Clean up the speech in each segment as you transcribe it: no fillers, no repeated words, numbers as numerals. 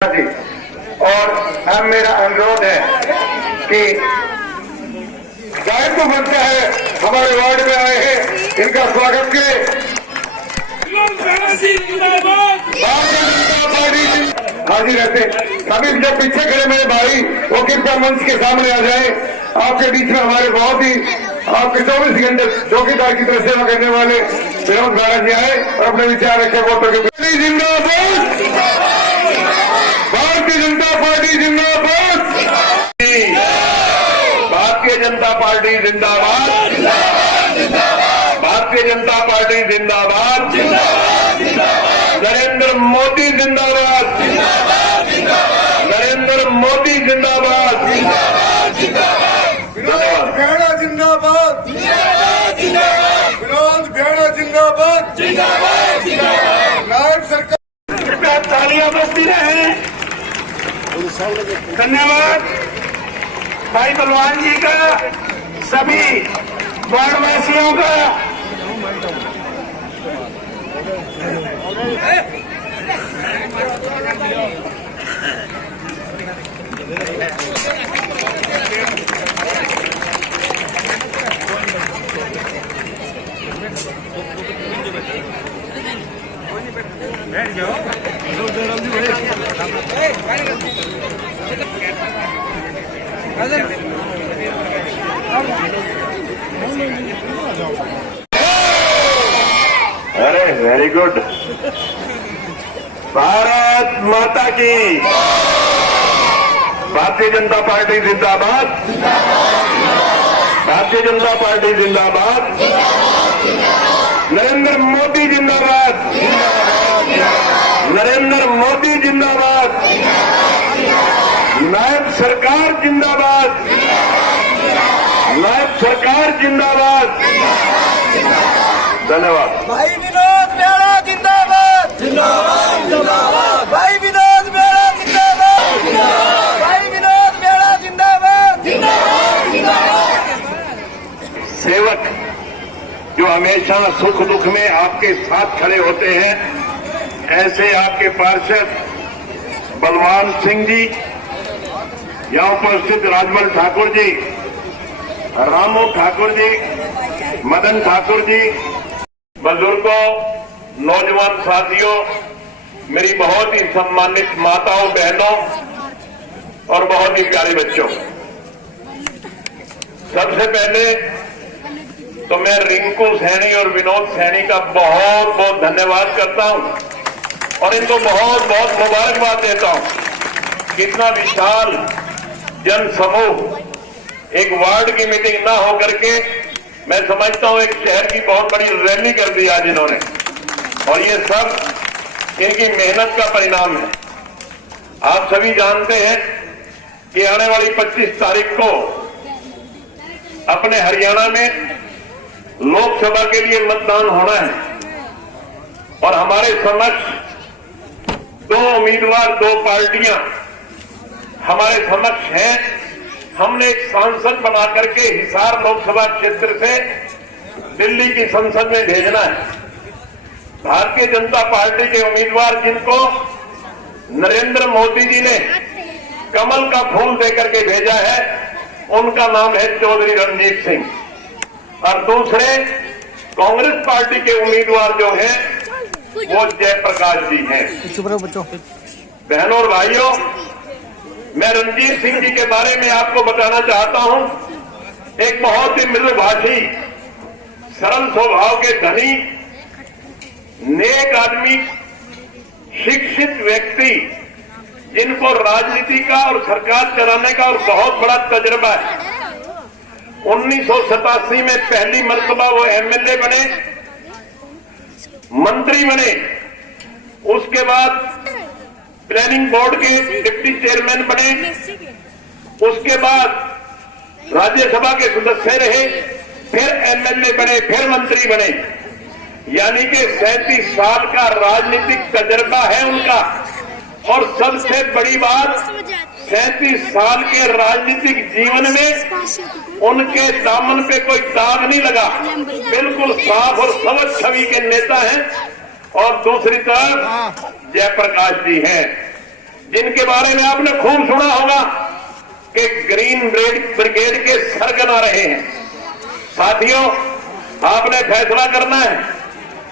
जी। और अब मेरा अनुरोध है कि दायित्व बनता है, हमारे वार्ड में आए हैं, इनका स्वागत करें। हाजिर रहते सभी जो पीछे खड़े मेरे भाई वो कृपया मंच के सामने आ जाए। आपके बीच में हमारे बहुत ही आपके 24 घंटे चौकीदार की तरह सेवा करने वाले विनोद महाराज जी आए और अपने विचार रखे। वोटों के जिंदाबाद, भारतीय जनता पार्टी जिंदाबाद, भारतीय जनता पार्टी जिंदाबाद, भारतीय जनता पार्टी जिंदाबाद, नरेंद्र मोदी जिंदाबाद, नरेंद्र मोदी जिंदाबाद, विनोद भेड़ा जिंदाबाद, विनोद भेड़ा जिंदाबाद, नायब सरकार तालियां बजती रहे। धन्यवाद भाई बलवान जी का, सभी वार्डवासियों का। बैठ जाओ। अरे वेरी गुड। भारत माता की, भारतीय जनता पार्टी जिंदाबाद, भारतीय जनता पार्टी जिंदाबाद, नरेंद्र मोदी जिंदाबाद, नरेंद्र मोदी जिंदाबाद, नायब सरकार जिंदाबाद, नायब सरकार जिंदाबाद। धन्यवाद। भाई विनोद भेड़ा जिंदाबाद, जिंदाबाद जिंदाबाद, भाई विनोद भेड़ा जिंदाबाद, भाई विनोद भेड़ा जिंदाबाद, जिंदाबाद जिंदाबाद। सेवक जो हमेशा सुख दुख में आपके साथ खड़े होते हैं, ऐसे आपके पार्षद बलवान सिंह जी, यहाँ उपस्थित राजमल ठाकुर जी, रामू ठाकुर जी, मदन ठाकुर जी, बुजुर्गों, नौजवान साथियों, मेरी बहुत ही सम्मानित माताओं बहनों और बहुत ही प्यारे बच्चों, सबसे पहले तो मैं रिंकू सैनी और विनोद सैनी का बहुत बहुत धन्यवाद करता हूं और इनको बहुत बहुत मुबारकबाद देता हूं। कितना विशाल जन समूह, एक वार्ड की मीटिंग ना होकर के मैं समझता हूं एक शहर की बहुत बड़ी रैली कर दी आज इन्होंने, और ये सब इनकी मेहनत का परिणाम है। आप सभी जानते हैं कि आने वाली 25 तारीख को अपने हरियाणा में लोकसभा के लिए मतदान होना है और हमारे समक्ष दो उम्मीदवार, दो पार्टियां हमारे समक्ष हैं। हमने एक सांसद बना करके हिसार लोकसभा क्षेत्र से दिल्ली की संसद में भेजना है। भारतीय जनता पार्टी के उम्मीदवार जिनको नरेंद्र मोदी जी ने कमल का फूल देकर के भेजा है, उनका नाम है चौधरी रणजीत सिंह, और दूसरे कांग्रेस पार्टी के उम्मीदवार जो हैं वो जयप्रकाश जी हैं। बहनों और भाइयों, मैं रणजीत सिंह जी के बारे में आपको बताना चाहता हूं। एक बहुत ही मृदुभाषी, सरल स्वभाव के धनी, नेक आदमी, शिक्षित व्यक्ति, जिनको राजनीति का और सरकार चलाने का और बहुत बड़ा तजुर्बा है। 1987 में पहली मर्तबा वो एमएलए बने, मंत्री बने, उसके बाद प्लानिंग बोर्ड के डिप्टी चेयरमैन बने, उसके बाद राज्यसभा के सदस्य रहे, फिर एमएलए बने, फिर मंत्री बने। यानी कि 37 साल का राजनीतिक तजुर्बा है उनका। और सबसे बड़ी बात, 37 साल के राजनीतिक जीवन में उनके दामन पे कोई दाग नहीं लगा, बिल्कुल साफ और स्वच्छ छवि के नेता हैं। और दूसरी तरफ जयप्रकाश जी हैं, इनके बारे में आपने खूब सुना होगा कि ग्रीन ब्रिगेड के सरगना रहे हैं। साथियों, आपने फैसला करना है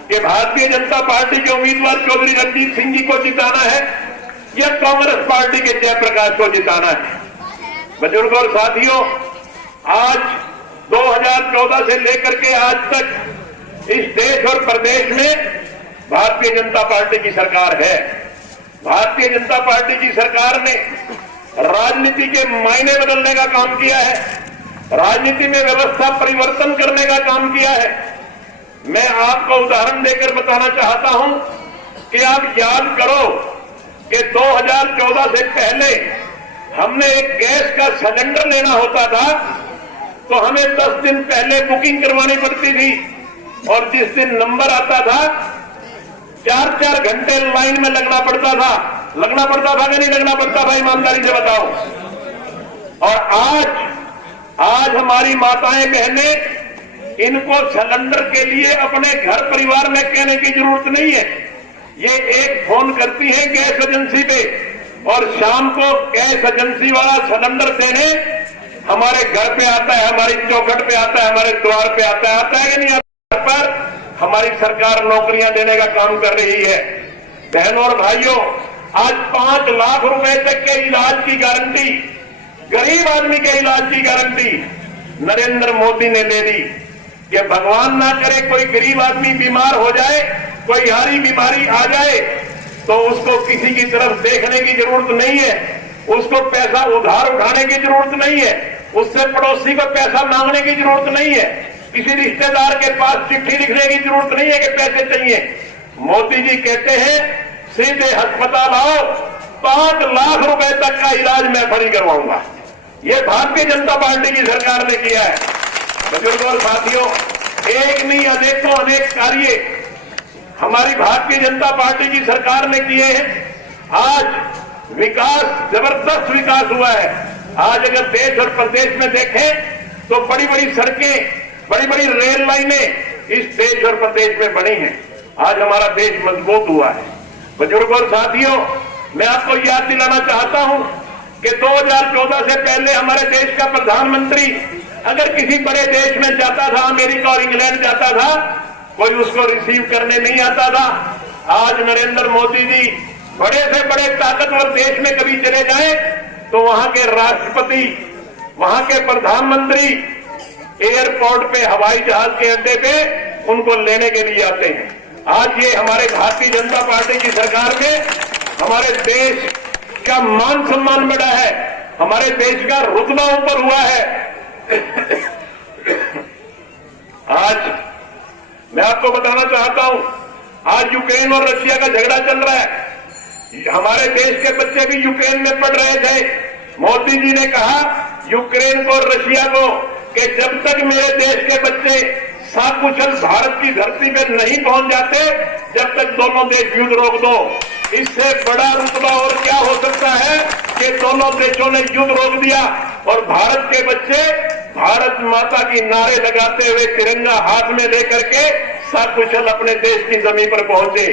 कि भारतीय जनता पार्टी के उम्मीदवार चौधरी रणजीत सिंह जी को जिताना है या कांग्रेस पार्टी के जयप्रकाश को जिताना है। बुजुर्गों और साथियों, आज 2014 से लेकर के आज तक इस देश और प्रदेश में भारतीय जनता पार्टी की सरकार है। भारतीय जनता पार्टी की सरकार ने राजनीति के मायने बदलने का काम किया है, राजनीति में व्यवस्था परिवर्तन करने का काम किया है। मैं आपको उदाहरण देकर बताना चाहता हूं कि आप याद करो कि 2014 से पहले हमने एक गैस का सिलेंडर लेना होता था तो हमें 10 दिन पहले बुकिंग करवानी पड़ती थी और जिस दिन नंबर आता था 4-4 घंटे लाइन में लगना पड़ता था कि नहीं लगना पड़ता था? ईमानदारी से बताओ। और आज हमारी माताएं बहनें, इनको सिलेंडर के लिए अपने घर परिवार में कहने की जरूरत नहीं है। ये एक फोन करती है गैस एजेंसी पे और शाम को गैस एजेंसी वाला सिलेंडर देने हमारे घर पे आता है, हमारी चौखट पे आता है, हमारे द्वार पे आता है कि नहीं आता? घर पर हमारी सरकार नौकरियां देने का काम कर रही है। बहनों और भाइयों, आज 5 लाख रुपए तक के इलाज की गारंटी, गरीब आदमी के इलाज की गारंटी नरेंद्र मोदी ने ले ली। कि भगवान ना करे कोई गरीब आदमी बीमार हो जाए, कोई हारी बीमारी आ जाए तो उसको किसी की तरफ देखने की जरूरत नहीं है, उसको पैसा उधार उठाने की जरूरत नहीं है, उससे पड़ोसी को पैसा मांगने की जरूरत नहीं है, किसी रिश्तेदार के पास चिट्ठी लिखने की जरूरत नहीं है कि पैसे चाहिए। मोदी जी कहते हैं सीधे अस्पताल आओ, 5 लाख रुपए तक का इलाज मैं फ्री करवाऊंगा। ये भारतीय जनता पार्टी की सरकार ने किया है। बुजुर्गों और साथियों, एक नहीं अनेकों अनेक कार्य हमारी भारतीय जनता पार्टी की सरकार ने किए हैं। आज विकास, जबरदस्त विकास हुआ है। आज अगर देश और प्रदेश में देखें तो बड़ी बड़ी सड़कें, बड़ी बड़ी रेल लाइनें इस देश और प्रदेश में बनी हैं। आज हमारा देश मजबूत हुआ है। बुजुर्गों और साथियों, मैं आपको याद दिलाना चाहता हूं कि 2014 से पहले हमारे देश का प्रधानमंत्री अगर किसी बड़े देश में जाता था, अमेरिका और इंग्लैंड जाता था, कोई उसको रिसीव करने नहीं आता था। आज नरेंद्र मोदी जी बड़े से बड़े ताकतवर देश में कभी चले जाएं तो वहां के राष्ट्रपति, वहां के प्रधानमंत्री एयरपोर्ट पे, हवाई जहाज के अड्डे पे उनको लेने के लिए आते हैं। आज ये हमारे भारतीय जनता पार्टी की सरकार में हमारे देश का मान सम्मान बढ़ा है, हमारे देश का रुतबा ऊपर हुआ है। आज मैं आपको बताना चाहता हूं, आज यूक्रेन और रशिया का झगड़ा चल रहा है। हमारे देश के बच्चे भी यूक्रेन में पढ़ रहे थे। मोदी जी ने कहा यूक्रेन को और रशिया को कि जब तक मेरे देश के बच्चे सकुशल भारत की धरती पर नहीं पहुंच जाते, जब तक दोनों देश युद्ध रोक दो। इससे बड़ा रुतबा और क्या हो सकता है कि दोनों देशों ने युद्ध रोक दिया और भारत के बच्चे भारत माता की नारे लगाते हुए तिरंगा हाथ में लेकर के सकुशल अपने देश की जमीन पर पहुंचे।